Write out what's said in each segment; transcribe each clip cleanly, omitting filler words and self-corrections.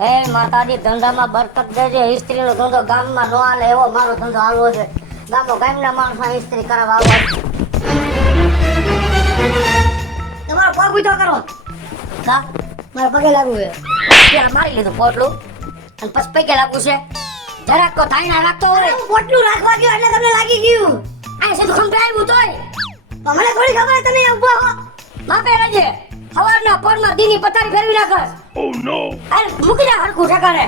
એ માતાજી ધંધામાં બરકત દેજે. ઇસ્ત્રીનો ધંધો ગામમાં નો હાલે એવો મારો ધંધો હાલવો છે. ગામના માણસો ઇસ્ત્રી કરાવવા આવે. તમારો પગ ઊંચો કરો. કા મારે પગે લાગવું છે. પેલા મારી લીધું પોટલું અને પછી પગે લાગવું છે. જરાક તો થાયના રાખતો હોય. પોટલું રાખવા ગયો એટલે તમને લાગી ગયું. આ સીધું ખંભે આવ્યું તોય તો મને થોડી ખબર તમે ઊભા હો. માપે રહેજે. સવારના પોરમાં દીની પતારી ફેરવી નાખસ. Oh no! અરે મૂકી જા હરખું ઠેકાણે.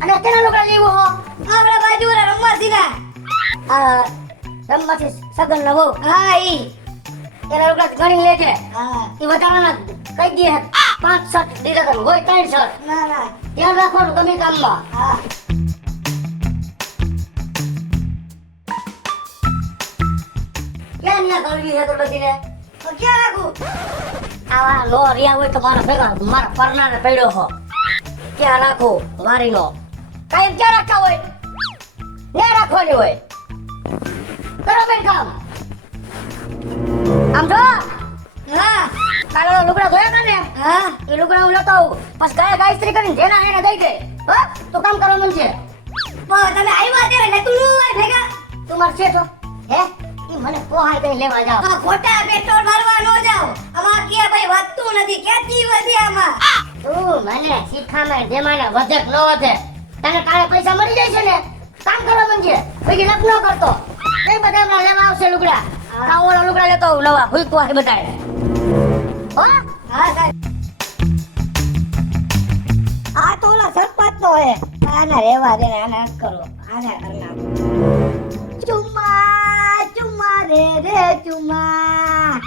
અને તેના લોકો લેવો હો. આપણા બાજુ વાળા રમવાથી ના. આ રમવાથી સગન ન હો. હા ઈ. તેના લોકો ગણી લેજે. હા. ઈ વધારાના કઈ દે 5 શર્ટ દીધા તને હોય 3 શર્ટ. ના ના. ધ્યાન રાખવાનું ગમે કામમાં. હા. ક્યાં ન્યા કરવી છે તો બધીને? તો ક્યાં રાખું? આવા લો રિયા હોય તો મારા ભેગા મારા પરનાને પડ્યો હો. ક્યાં રાખો વારીનો? કાયમ ક્યાં રાખતા હોય? ન્યા રાખવાની હોય. કરો બેન કામ. આમ જો. હા. કાલો લુગડા ધોયા તા ને? હા. એ લુગડા હું લેતો આવું. પછી ગાય ઇસ્ત્રી કરીને જેના એને દઈ દે. હો? તો કામ કરવાનું છે. પણ તમે આવ્યા ત્યારે નતું હોય ભેગા. તું માર છે તો. હે? મને પોહાય કઈ લેવા જાવ. ખોટા પેટ્રોલ મારવા નો જાવ. અમાર કે ભાઈ વધતું નથી. ક્યાંથી વધી આમાં? તું મને શીખામાં જેમાના વધક નો વધે. તને કાલે પૈસા મળી જાય છે ને? કામ કરવા મંજે. પછી લપ નો કરતો. એ બધા હમણાં લેવા આવશે લુગડા. આ ઓલો લુગડા લેતો આવું નવા. ભૂકો આ બધાય. હો? હા સાહેબ. આ તો ઓલા સરપંચ નો હે. આના રેવા દે આના કરો. આના કરના. ચુમ્મા દે દે ચુમ્મા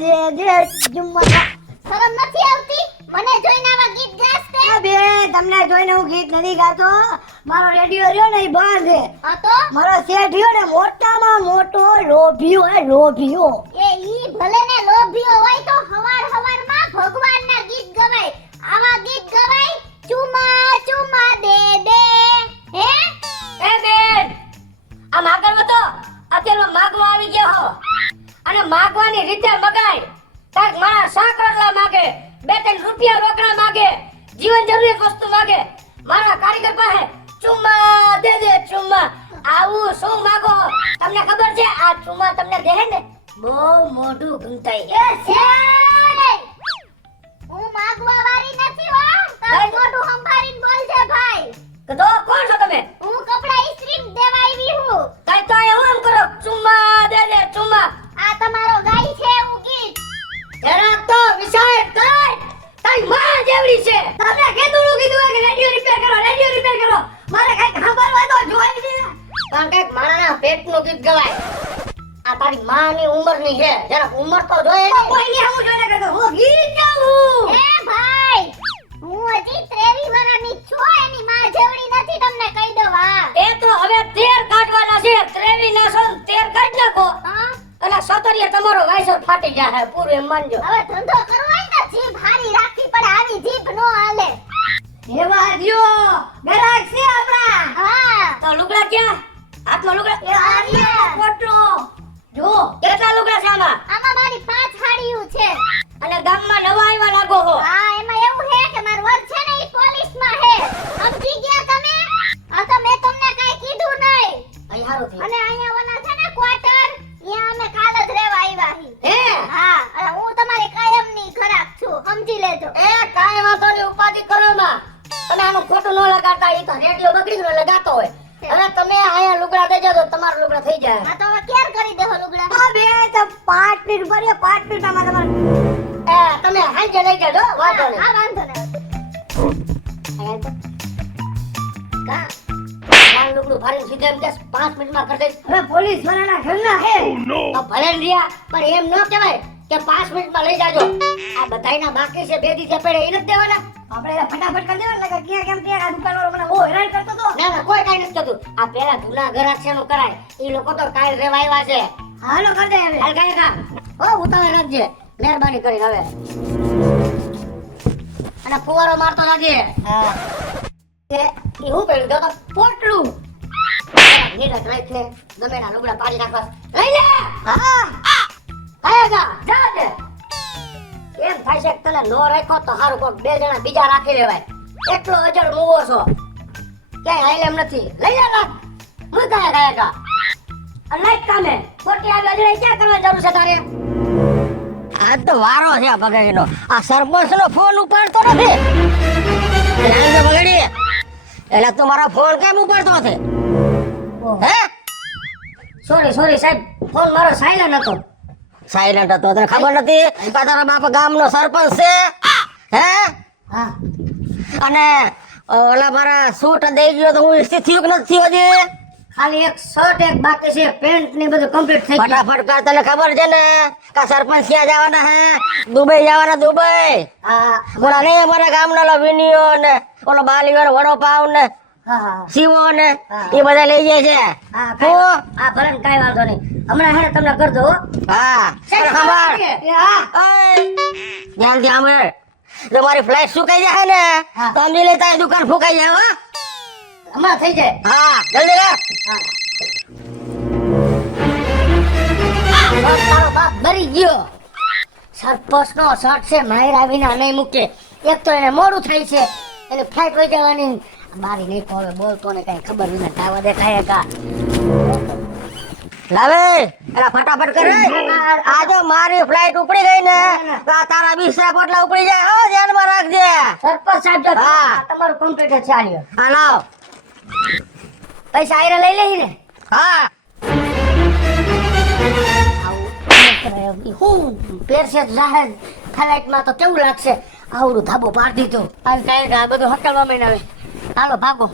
દે દે ચુમ્મા. શરમ નથી આવતી? મને જોઈને આવા ગીત ગાસ્તે? બે તમને જોઈને હું ગીત નથી ગાતો. મારો રેડિયો રહ્યો ને ઈ બંધ છે. હા તો મારો શેઠ રહ્યો ને મોટામાં મોટો લોભિયો હે લોભિયો. એ ઈ ભલે ને લોભીઓ હોય તો હવારમાં ભગવાનના ગીત ગવાય. આવા ગીત ગવાય ચુમ્મા દે દે. હે એ બેન આ માગર હતો. અત્યારે માગવા આવી ગયો હો. અને માગવાની રીતે મગાય. કાક મારા શાક રોટલા માગે. 2-3 રૂપિયા રોકડા માગે. જીવન જરૂરી વસ્તુ માગે. મારા કારીગર પાસે ચુમ્મા દે દે ચુમ્મા. આવું શું માગો? તમને ખબર છે આ ચુમ્મા તમને દે ને બહુ મોઢું ગંતાઈ. એ છે હું માગવા વાળી નથી હો. તારું મોઢું સંભાળીને બોલજે ભાઈ. તો કોણ છો તમે? હું કપડા ઇસ્ત્રી દેવા આવી હું. કઈ તો એવું એમ કરો ચુમ્મા દે દે ચુમ્મા. આ તમારો ગાય છે એવું ગીત. જરા તો વિષય કઈ તારી માં જેવડી છે. તમે કીધું કે રેડિયો રિપેર કરો. મારે કઈક ખબર હોય તો જોઈ દે. કારણ કે મારાના પેટનું ગીત ગવાય. આ તારી માની ઉંમરની છે. જરા ઉંમર તો જોઈએ ને. કોઈની હું જોઈને કરતો હું ગીત ગાઉં. એ ભાઈ હું હજી 23 વર્ષની છું. એની માં જેવડી નથી તમને કહી દઉં. હા એ તો હવે 13 કાઢવાના છે. 23 ના છો 13 કાઢ નાખો. હા અને 17 તમારો વાયસર ફાટી જાય પૂરું એમ માનજો. હવે ધંધો કરવો હોય તો જીભ હારી રાખવી પડે. આવી જીભ નો હાલે. એવા દ્યો ગરાક છે આપડા. હા તો લુગડા ક્યાં? હાથમાં લુગડા એ હાર્યા. પોટલો જો કેટલા લુગડા છે આમાં? આમાં મારી 5 સાડીઓ છે. અને ગામમાં નવા આવ્યા લાગો હો. હા એમાં એવું છે કે મારો વર છે ને ઈ પોલીસમાં છે. સમજી ગયા તમે? આ તો મેં તમને કઈ કીધું નહીં. અહીં હારું થયું. અને અહીંયા ઓલા છે ને ક્વાર્ટર ત્યાં અમે કાલ જ રહેવા આવ્યા હી. હે હા અને હું તમારી કાયમની ખરાબ છું. સમજી લેજો. એ કાઈ વાંધો નહીં ઉપાધિ કરો માં. તમે આનું ખોટું ન લગાડતા. ઈ તો રેડિયો બગડી ગયો લગાતો હોય. હવે તમે આયા લુગડા દેજો તો તમારા લુગડા થઈ જાય. હા તો હવે ક્યારે કરી દેહો લુગડા? તો બે તો 5 મિનિટ ભરે 5 મિનિટમાં તમારે તમે હાંજે લઈ જજો વાંધો નહીં. હા વાંધો નહીં. કાન લુગડું ફાડીને સીધા એમ કે 5 મિનિટમાં કરી દઈશ. હવે પોલીસ વાળાના ઘરના હે. Oh no! તો ભલે ને રહ્યા પણ એમ ન કહેવાય કે 5 મિનિટમાં લઈ જાજો. આ બધાયના બાકી છે 2 દિવસ પડે એ નથી દેવાના. આપણે એને ફટાફટ કરી દેવાના કે ક્યાં કેમ ત્યાં આ દુકાનવાળો મને બહુ હેરાન કરતો હતો. ના ના કોઈ કાઈ નથી થતું. આ પેલા જૂના ઘરાક છે નું કરાય. ઈ લોકો તો કાલ રેવા આવ્યા છે. હાલો કરી દે હવે. હાલ કાઈ કામ. ઓ ઉતાવળ રાખજે. મહેરબાની કરીને હવે. અને ફુવારો મારતો રાખજે. હા. એ હું પેલું તો પોટલું. નીરજ રાખ ને ગમેના લુગડા પાડી નાખવા. લઈ લે. હા. આયા જા દે. એમ થાય છે કે તને નો રાખ્યો તો સારું, કોક બે જણા બીજા રાખી લેવાય. એટલો અજળ મૂવો છો, ક્યાંય હાલ એમ નથી. લઈ લે લાગ, હું કયા ગયા કા લાઈક કામે ખોટી આવી અજડાઈ ક્યાં કરવા જરૂર છે તારે? આ તો વારો છે આ બગાડીનો. આ સરપંચનો ફોન ઉપાડતો નથી. લાઈન બગાડી એટલે તું મારો ફોન કેમ ઉપાડતો નથી? હે સોરી સાહેબ, ફોન મારો સાયલન્ટ હતો. સાયલન્ટ હતો તને ખબર નથી? તારા બાપ ગામનો સરપંચ છે. હે હા, અને ઓલા મારા સૂટ દઈ ગયો તો હું સ્થિત થયું કે નથી હજી? ખાલી એક શર્ટ એક બાકી છે, પેન્ટ ને બધું કમ્પ્લીટ થઈ ગયું. ફટાફટ કર, તને ખબર છે ને કે સરપંચ ક્યાં જવાના હે? દુબઈ જવાના, દુબઈ. હા, બોલા નહીં અમારા ગામનો ઓલો વિનિયો ને ઓલો બાલીવાનો વડોપાવ ને શીવો ને એ બધા લઈ જાય છે. હા ભલે ને કાંઈ વાંધો નહીં, હમણાં હેને તમને કરી દો. હા ખબર, ધ્યાનથી સાંભળ. જો મારી ફ્લાઇટ સુકાઈ જાય ને તો સમજી લે તારી દુકાન ફૂકાઈ જાય. હો હમણાં થઈ જાય. હા જલ્દી લે. તારો બાપ ડરી ગયો. સરપંચ નો શર્ટ છે, માયરા વિના નહીં મૂકે. એક તો એને મોડું થાય છે, એને ફ્લાઇટ વહી જવાની. બારી નહીં ખોવે, બોલતો ને કઈ ખબર વિના ટાવા દેખાય કા. લાવે એલા ફટાફટ કરે. આ જો મારી ફ્લાઇટ ઉપડી ગઈ ને તો તારા 20 પોટલા ઉપડી જાય. હો ધ્યાનમાં રાખજે. સરપંચ સાહેબ હા તમારું કમ્પ્લીટ ચાલ્યો. હા લાવ પૈસા આયરા લઈ લઈ ને. હા હું પેરસે જાહેર ફ્લાઇટમાં તો કેવું લાગશે? આવડું ધાબો પાડી દીધું. આ બધું હટાવવા આવે. હાલો ભાગો.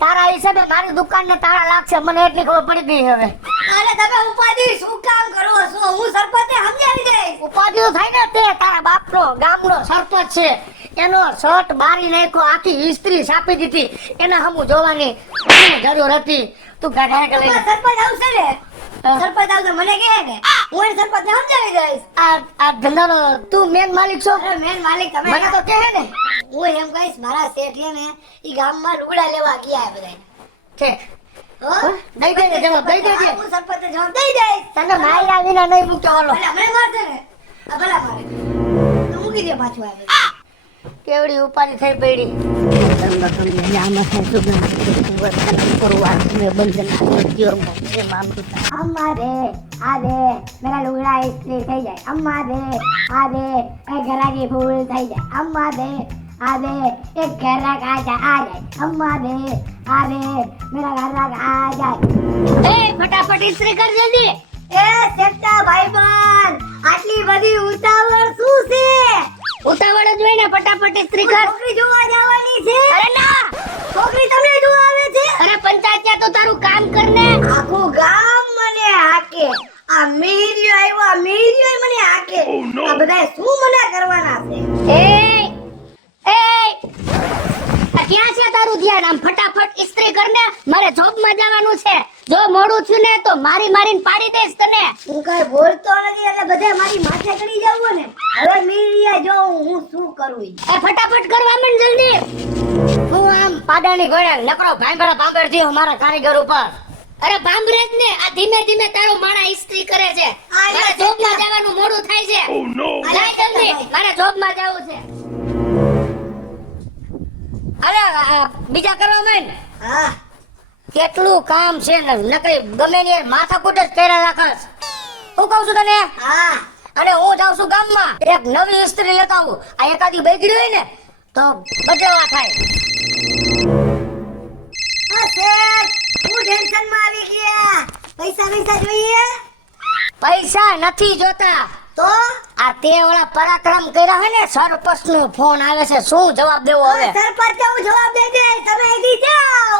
તારા હિસાબે મારી દુકાનને તાળા લાગશે, મને એટલી ખબર પડી ગઈ હવે. અરે તમે ઉપાધિ શું કામ કરો છો? હું સરપંચને સમજાવી દઈશ. ઉપાધિ તો થાય ને, તે તારા બાપનો ગામનો સરપંચ છે, એનો શર્ટ બારી નાખ્યો, આખી ઇસ્ત્રી છાપી દીધી, એના હમું જોવાની જરૂર હતી. તું ગાડા કે લઈ સરપંચ આવશે ને, સરપંચ આવશે મને કહે ને, હું એને સરપંચને સમજાવી દઈશ. આ ધંધાનો તું મેન માલિક છો? અરે મેન માલિક તમે મને તો કહે ને. હું એમ કહીશ મારા શેઠ ને ઈ ગામમાં લુગડા લેવા ગયા બધા. ઠીક દઈ દેજે જવાબ, દઈ દેજે. હું સરપંચને જવાબ દઈ દઈશ. તને માર્યા વિના નહીં મૂક્યો. હાલો મને મારશે ને ભલા મારે તો મૂકી દે પાછું. આવે કેવડી ઉપાડી થઈ પડી. અમારે આદે મેરા લુગડા ઇસ્ત્રી થઈ જાય. અમારે આદે એ ઘરાકી ફૂલ થઈ જાય. અમારે આદે એક ઘરાક આ જાય. અમારે આદે મેરા ઘરાક આ જાય. એ ફટાફટ ઇસ્ત્રી કર જલ્દી. એ સેઠા ભાઈબંધ, આટલી બધી ઉતાવળ શું છે? ઉતાવળ જ હોય ને, ફટાફટ ઇસ્ત્રી કર. છોકરી જોવા જવાની છે. અરે ના, છોકરી તમને જોવા આવે છે. અરે પંચાયત તો તારું કામ કર ને. આખું ગામ મને હાકે. આ મીરિયો આવ્યો, મીરિયો મને હાકે. આ બધા શું મને કરવાના છે? ક્યાં છે તારું ધ્યાન? આમ ફટાફટ ઇસ્ત્રી કર ને, મારે જોબ માં જવાનું છે. જો મોડું થયું ને તો મારીને પાડી દઈશ તને. હું કઈ બોલતો નથી એટલે બધે મારી માથે ચડી જાવ ને. હવે મીરિયા જો હું શું કરું. એ ફટાફટ કરવા માંડ જલ્દી. હું આમ પાડાની ગોળે નકરો ભાંભરા થી મારા કારીગર ઉપર. અરે ભાંભરે જ ને, આ ધીમે ધીમે તારો માણા ઇસ્ત્રી કરે છે. મારે જોબ માં જવાનું મોડું થાય છે. જા જલ્દી, મારે જોબ માં જવું છે. અરે બીજા કરવા માંડ. હા કેટલું કામ છે ને, નકરી ગમે ને માથાકૂટ જ કર્યા રાખસ. હું કહું છું તને. હા અને હું જાઉં છું ગામમાં, એક નવી ઇસ્ત્રી લેતા આવું. આ એકાદી બગડી હોય ને તો બદલાવા થાય. હું ટેન્શનમાં આવી ગયા. પૈસા જોઈએ? પૈસા નથી જોતા. તો આ તે ઓલા પરાક્રમ કર્યા હોય ને, સરપંચ નો ફોન આવે છે. શું જવાબ દેવો હવે? સરપંચ હું જવાબ દે દે, તમે એથી જાઓ.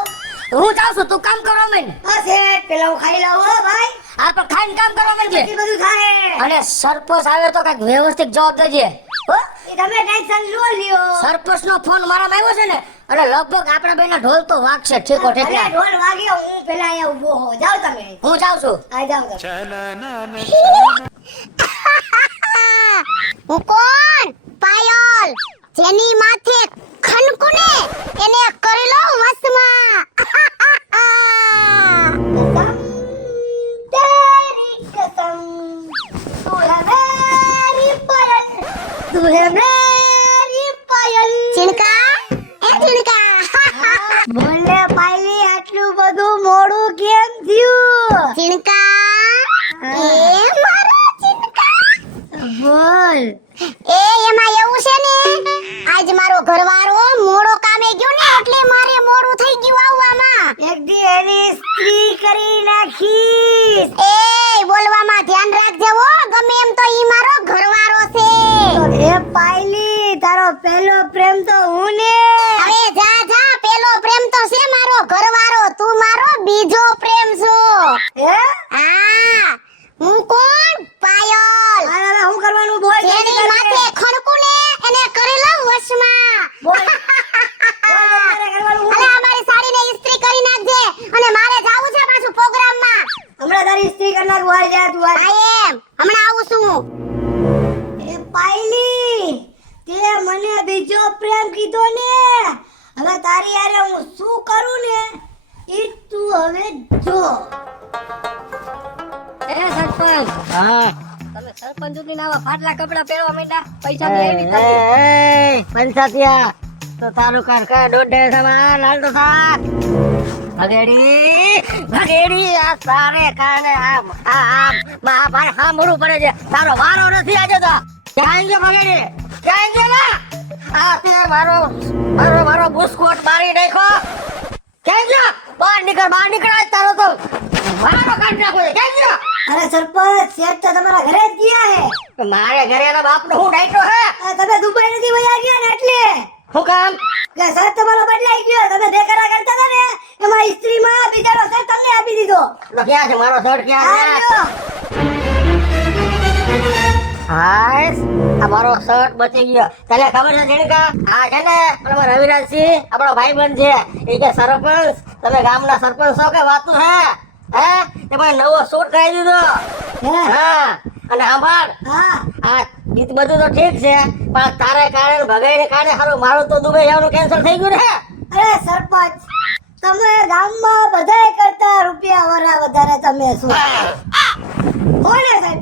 હું જાઉં છું, તું કામ કરવા માંડ. બસ પેલા હું ખાઈ લઉં. હો ભાઈ આ પણ ખાઈને કામ કરવા માંડ. બધું થાય. અને સરપંચ આવે તો કઈક વ્યવસ્થિત જવાબ દેજે. હો તમે ટેન્શન લો લ્યો. સરપંચ નો ફોન મારામાં આવ્યો છે ને, અને લગભગ આપણા બેના ઢોલ તો વાગશે. ઠીકો ઠીક. અરે ઢોલ વાગ્યો, હું પેલા અહીંયા ઊભો હો. જાવ તમે. હું જાઉં છું. આ જાવ. હું કોણ? પાયલ, જેની માથે ખનકુને એને કરી લો વસમાં. કસમ તેરી કસમ તું હે મેરી પાયલ કીધો ને હવે તારી યારે હું શું કરું ને ઈ તું હવે જો એ સરપંચ હા તમે સરપંચ ઉઠીને આવા ફાટલા કપડા પહેરવા માંડ્યા પૈસા બી આવી એ પંચાતિયા તો તારું કાકા દોઢ સમા લાલ તો સા ભગેડી આ સારે કાને આ ભાઈ સાંભળવું પડે છે તારો વારો નથી આજે તો ક્યાં ગયો ભગેડી ક્યાં ગયો ના આ તે મારો બુસ્કોટ મારી નાખ્યો ક્યાં ગયો બહાર નીકળ આજ તારો તો વારો કાઢી નાખો છે ક્યાં ગયો અરે સરપંચ શેઠ તો તમારા ઘરે જ ગયા હે મારે ઘરે એના બાપનો હું ડાયટો હે તમે દુબઈ નથી વયા ગયા ને એટલે હું કામ કે શર્ટ તમારો બદલાઈ ગયો તમે દેખાડા કરતા હતા ને એમાં ઇસ્ત્રીમાં બિચારો શર્ટ તમને આપી દીધો તો ક્યાં છે મારો શર્ટ ક્યાં આ છે લ્યો. હાય આ મારો શર્ટ બચી ગયો તને ખબર છે જીણકા આ છે ને પેલો રવિરાજસિંહ આપણો ભાઈબંધ છે એ કે સરપંચ તમે ગામના સરપંચ છો કે વાતું હે તે મને નવો શૂટ કરાવી દીધો હે? હા અને સાંભળ હા આ ગીત બધું તો ઠીક છે પણ તારે કારણે ભગાઈને કારણે હારું મારું તો દુબઈ જવાનું કેન્સલ થઈ ગયું ને અરે સરપંચ તમે ગામમાં બધાય કરતા રૂપિયા વરા વધારે તમે શું કોને સાહેબ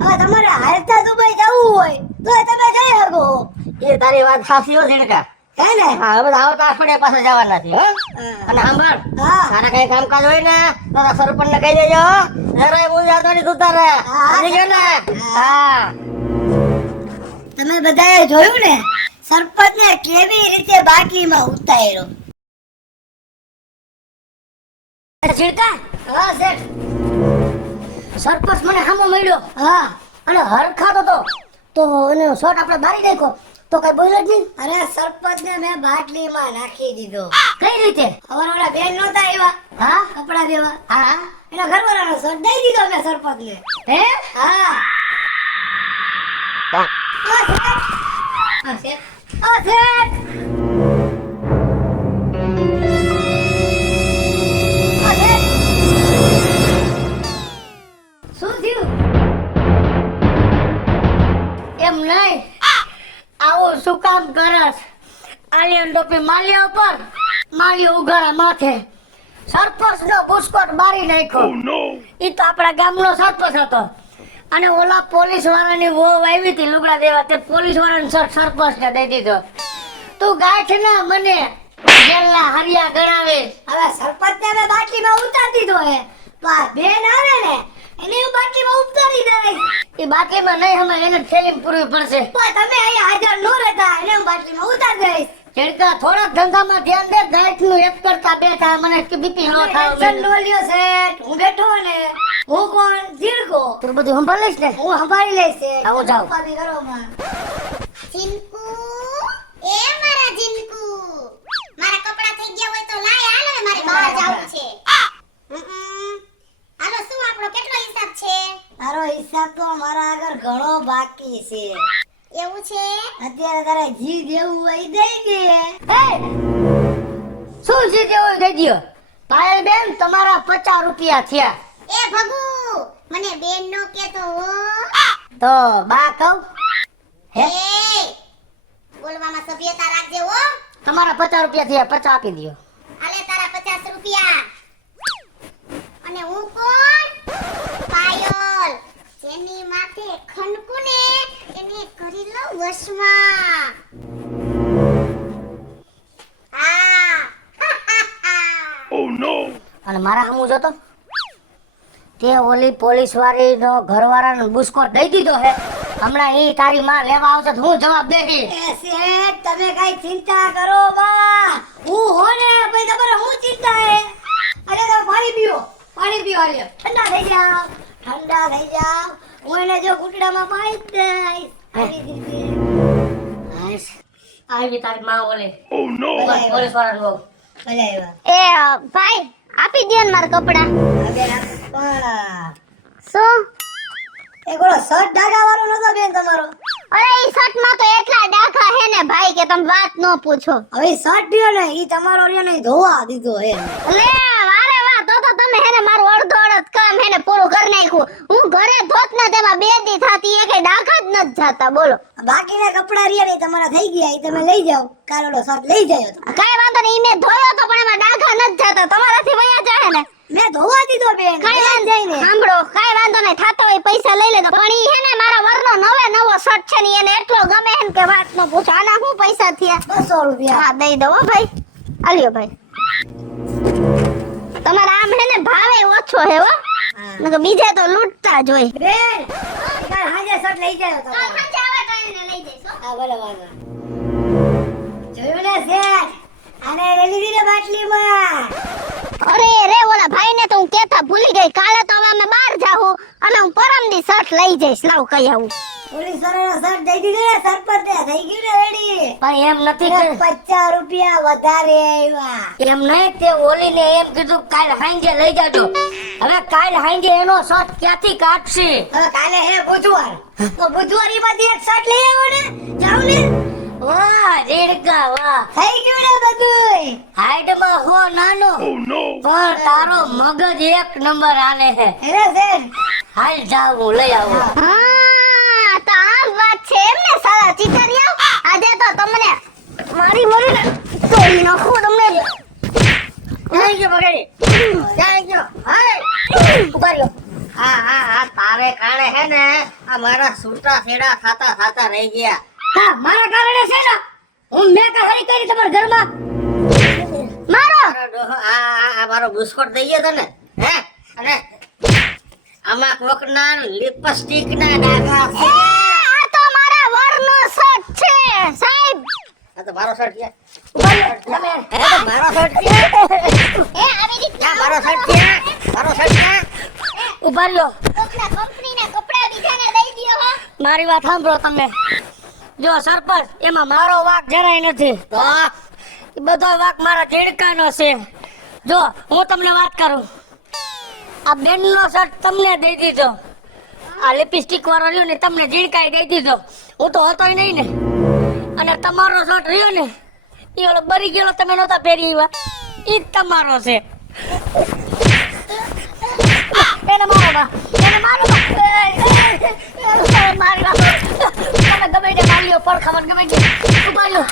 હવે તમારે હાલતા દુબઈ જવું હોય તો તમે જઈ શકો એ તારી વાત સાચી હો જીણકા હે ને હા હવે આવતા અઠવાડિયા પાસે જવાના છે હો અને સાંભળ હા તારા કઈ કામકાજ હોય ને તારા સરપંચ ને કહી દેજો જરાય હું જાતો નહીં તું તારે હા. સમજી ગયો ને હા તમે બધાએ જોયું ને સરપંચ ને કેવી રીતે બાકીમાં ઉતાર્યો ચિંતા હા શેઠ સરપંચ મને સામો મળ્યો હા અને હરખાતો તો એનો શોટ આપણે બારી નાખ્યો તો કઈ બોલ્યો જ નહીં અરે સરપંચ ને મેં બાટલીમાં નાખી દીધો કઈ રીતે અમારા બેન નહોતા આવ્યા હા કપડા દેવા હા એના ઘરવાળાનો શોટ દઈ દીધો મેં સરપંચ ને હે હા શું થયું એમ નહીં આવું શું કામ કરસ આલિયન ટોપી માલિયા ઉપર માલિયો ઉઘાડા માથે સરપંચ નો બુસ્કોટ મારી નાખ્યો ઈ તો આપણા ગામનો સરપંચ હતો અને ઓલા પોલીસ વાળાની વહુ આવી હતી લુગડા દેવા તે પોલીસ વાળાને સરપંચ ને દઈ દીધો તું ગાંઠ ના મને જેલના હરિયા ગણાવે હવે સરપંચ ને હવે બાટલીમાં ઉતારી દીધો હે તો આ બેન આવે ને એને હું બાટલીમાં ઉતારી દઈશ એ બાટલીમાં નહીં હમે એને થેલીમાં પૂરવી પડશે પણ તમે અહીં હાજર ન રહેતા એને હું બાટલીમાં ઉતારી દઈશ ચેડકા થોડા ધંધામાં ધ્યાન દે ગાંઠ નું એક કરતા બે થાય મને કે બીપી નો થાય ટેન્શન નો લ્યો સેટ હું બેઠો ને હું કોણ જીરકો તું બધું સંભાળી લઈશ ને હું સંભાળી લઈશ આવો જાવ ઉપાધી કરો માં જીનકુ એ મારા જીનકુ મારા કપડા થઈ ગયા હોય તો લાય હાલ હવે મારે બહાર જાવું છે હાલો શું આપણો કેટલો હિસાબ છે તારો હિસાબ તો મારા આગળ ઘણો બાકી છે એવું છે અત્યારે તારે જી દેવું હોય દઈ દે શું જી દેવું દઈ દ્યો પાયલ બેન તમારા 50 રૂપિયા થયા એ ભગુ મને બેન નો કેતો હો તો બા કહું હે એ બોલવામાં સભ્યતા રાખજે હો તમારા 50 રૂપિયા થયા 50 આપી દ્યો આલે તારા 50 રૂપિયા અને હું કોણ પાયલ જેની માથે ખનકુ ને એને કરી લઉં વશમાં આ અને મારા હમુ જોતો તે ઓલી પોલીસ વાળી નો ઘરવાળાનો બુસ્કોટ દઈ દીધો હે હમણાં ઈ તારી માં લેવા આવશે તો હું જવાબ દેગી એ શેઠ તમે કઈ ચિંતા કરો બા હું હો ને ભાઈ તમારે હું ચિંતા હે અરે તો પાણી પીઓ આલ્યો ઠંડા થઈ જાવ હું એને જો ઘૂંટડામાં પાઈ દઈશ આવી દીધી હાશ આવી તારી માં ઓલે પોલીસ વાળાનો ભલે આવ્યા એ ભાઈ આપી દે ને મારા કપડા શું એક ઓલો શર્ટ ડાઘા વાળો નતો બેન તમારો અરે ઈ શર્ટ માં તો એટલા ડાઘા હે ને ભાઈ કે તમે વાત ન પૂછો હવે શર્ટ રહ્યો ને ઈ તમારો રહ્યો ને ઈ ધોવા દીધો હે લે વારે વાહ તો તમે તમે હેને મારું અડધો કામ હેને પૂરું કરી નાખ્યું. હું ઘરે ધોત ને તેમાં 2 દી થાતી એ કે ડાઘા જ નત જાતા બોલો. બાકીના કપડા રહ્યા ને તમારા થઈ ગયા ઈ તમે લઈ જાઓ કાલોડો શર્ટ લઈ જાયો તો કાઈ વાંધો નહીં, મેં ધોયો તો પણ એમાં ડાઘા નત જાતા. તમારાથી વયા જાય ને મેં ધોવા દીધો બેન કાઈ વાંધો નહીં. સાંભળો, કાઈ વાંધો નહીં, થાતો હોય પૈસા લઈ લેજો. પણ ઈ હેને મારા વરનો નવો શર્ટ છે ને એને એટલો ગમે હે ને કે વાત ન પૂછો. આના શું પૈસા થયા? 200 રૂપિયા. હા દઈ દો હો ભાઈ. આલ્યો ભાઈ. તમારા આમ હે ને ભાવે ઓછો હે હો. નકર બીજા તો લૂંટતા જ હોય. બેન કાલ હાજે શર્ટ લઈ જાયો તો સાંજે આવે તો એને લઈ જઈશ હો. હા ભલે વાંધો જોયું ને શેઠ આને રેલી દીને બાટલીમાં અરે રે ઓલા ભાઈને તો હું કેતા ભૂલી ગઈ. કાલે તો હવે અમે બહાર જાહું અને હું પરમદી શર્ટ લઈ જઈશ. લાવ કઈ આવું. પોલીસ વાળાનો શર્ટ દઈ દીધો ને સરપંચ ને થઈ ગયું ને રેડી પણ એમ નથી કે 50 રૂપિયા વધારે આવ્યા એમ નહીં, તે ઓલીને એમ કીધું કાલ હાંજે લઈ જાજો. હવે કાલ હાંજે એનો શર્ટ ક્યાંથી કાઢશે? હવે કાલે હે બુધવાર તો બુધવારી માંથી એક શર્ટ લઈ આવો ને જાવ ને વાહ રેડકા વાહ, થઈ ગયું ને બધુંય હાઈડમાં હો નાનો પણ તારો મગજ એક નંબર આલે હે. એને શેઠ હાલ જાવ હું લઈ આવું. હા તો આ વાત છે એમ ને સાલા ચીતરિયા. આજે તો તમને મારી મરીને તોડી નાખું તમને. ક્યાં ગયો બગાડી? ક્યાં ગયો? હાય ઉભા રહ્યો. હા તારે કારણે હે ને આ મારા સૂટા છેડા થાતા રહી ગયા. હા મારા કારણે છે ને હું મેં કા હરી કરી તમારા ઘરમાં મારો મારો ડોહો આ મારો બિસ્કુટ દઈ ગયો તને હે? અને આમાં કોકના લિપસ્ટિક ના ડાઘા એ છે. આ તો મારા વરનો શર્ટ છે સાહેબ. આ તો મારો શર્ટ છે. તમે મારો શર્ટ છે. એ આવી રીતે મારો શર્ટ છે. મારો શર્ટ છે. ઉભા રહ્યો. કોકના કંપનીના કપડા બીજાને દઈ દ્યો હો. મારી વાત સાંભળો તમે. જો સરપંચ એમાં મારો વાક જરાય નથી. તો એ બધો વાક મારા જેડકાનો છે. જો હું તમને વાત કરું, આ બેનનો શર્ટ તમને દઈ દીધો, આ લિપસ્ટિક વાળો રહ્યો ને તમને જીણકાઈ દઈ દીધો. હું તો હતોય નહીં ને. અને તમારો શર્ટ રહ્યો ને એ ઓલો બરી ગયેલો તમે નહોતા પહેરી આવ્યા, એ જ તમારો છે. એને મારો બા, એને મારો બા. મારી વાત તમે ગમે તે માર્યો પણ ખબર ગમે તે ઉભા રહ્યો.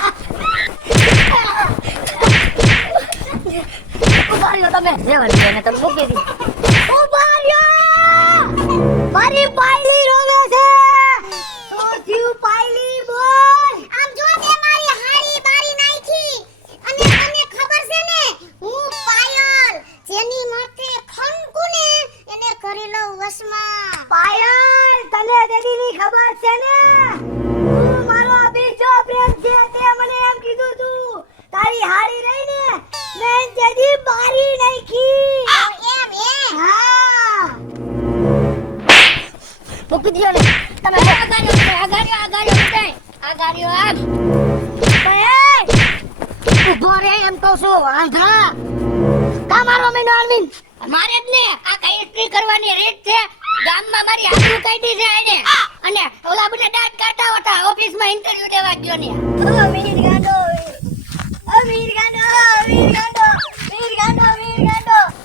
ઉભા રહ્યો તમે જેવા છે ને તમે મૂકી દી. ઉભા રહ્યો. મારી પાયલી રોવે છે તો જીવ પાયલી બોલ આમ જો તે મારી હાડી બારી નાખી. અને તને ખબર છે ને હું પાયલ જેની માથે ખનકુ ને એને કરી લઉં વશમાં. પાયલ તને દેદીની ખબર છે ને તું મારો બીજો પ્રેમ છે તે મને એમ કીધું તું તારી હારી રહી ને મેં દેદી બારી નાખી એમ એમ હા મૂકી દો ને તમે. આ ગાડીઓ આમ ઉભો રે એમ તો શું વાંધા કા મારો મહિનો આલમીન મારે જ ને આ કઈ સ્ત્રી કરવાની રીત છે. ગામમાં મારી આબરૂ કાઢી છે એને. અને ઓલા બને દાંત કાઢતા હતા ઓફિસમાં ઇન્ટરવ્યુ દેવા ગયો ને. વીર ગાંડો વીર ગાંડો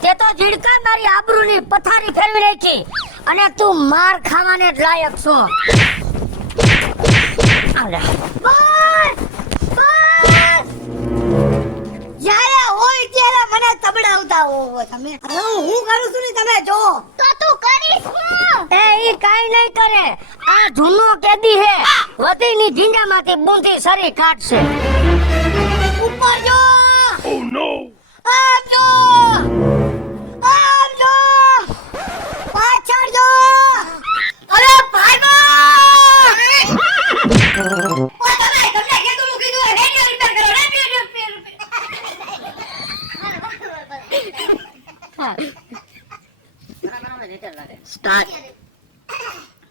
તે તો જીડકા મારી આબરૂની પથારી ફેરવી નાખી અને તું માર ખાવાને જ લાયક છો. આલે જ્યારે હોય ત્યારે મને તબડાવતા હોવો તમે હવે હું કરું છું ને તમે જો તો તું કરીશ હું. એ ઈ કાઈ નહીં કરે. આ જૂનો કેદી હે વધીની ઝીંગામાંથી બૂંદી સરી કાઢશે. ઉપર જો Oh no! આમ જો પાછળ જો અરે ભાગો ઓ તમે તમને કીધું રેડિયો રિપેર કરો રેડિયો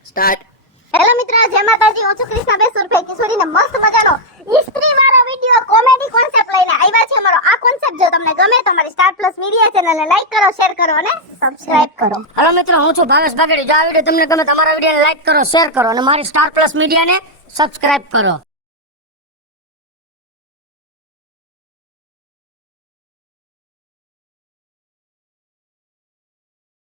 સ્ટાર્ટ. હેલો મિત્રો, જય માતાજી. હું છું કૃષ્ણા બેસુરભાઈ કિશોરીને મસ્ત મજાનો ઇસ્ત્રી વાળો વિડિયો કોમેડી કોન્સેપ્ટ લઈને આવ્યા છે. અમારો આ કોન્સેપ્ટ જો તમને ગમે તો અમારી સ્ટાર પ્લસ મીડિયા ચેનલને લાઈક કરો, શેર કરો અને સબસ્ક્રાઇબ કરો. હેલો મિત્રો, હું છું ભાવેશ બાગડી. જો આ વિડીયો તમને ગમે તો અમારા વિડીયોને લાઈક કરો, શેર કરો અને મારી સ્ટાર પ્લસ મીડિયાને સબસ્ક્રાઇબ કરો.